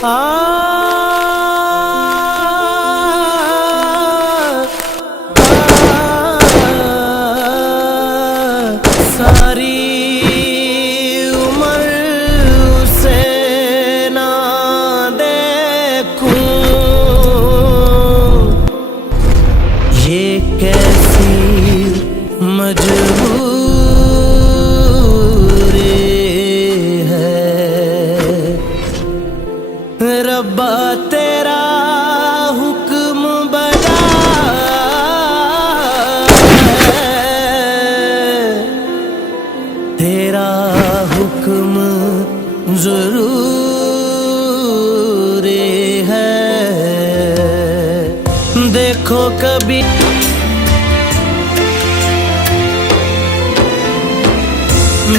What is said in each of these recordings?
सारी उम्र उसे ना देखूं, ये कैसी मजबूरी है। रब्बा तेरा हुक्म बजा है, तेरा हुक्म जरूरी है। देखो कभी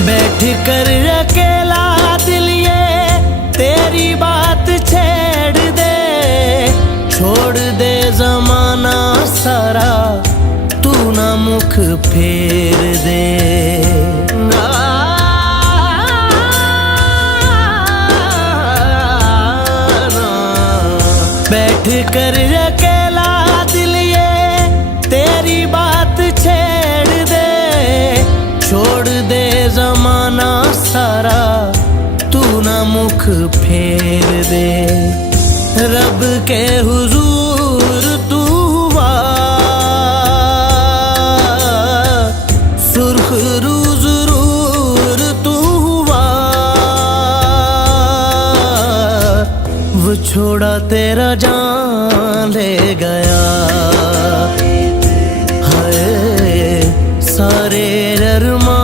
बैठ कर अकेला दिल ये तेरी बात छेड़ दे, छोड़ दे जमाना सारा, तू ना मुख फेर दे। बैठ कर अकेला दिल ये तेरी बात छेड़ दे, छोड़ दे जमाना सारा, तू ना मुख फेर दे। रब के हुजूर तू हुआ सुर्ख रू जरूर तू हुआ, वो छोड़ा तेरा जान ले गया। हाय सारे अरमान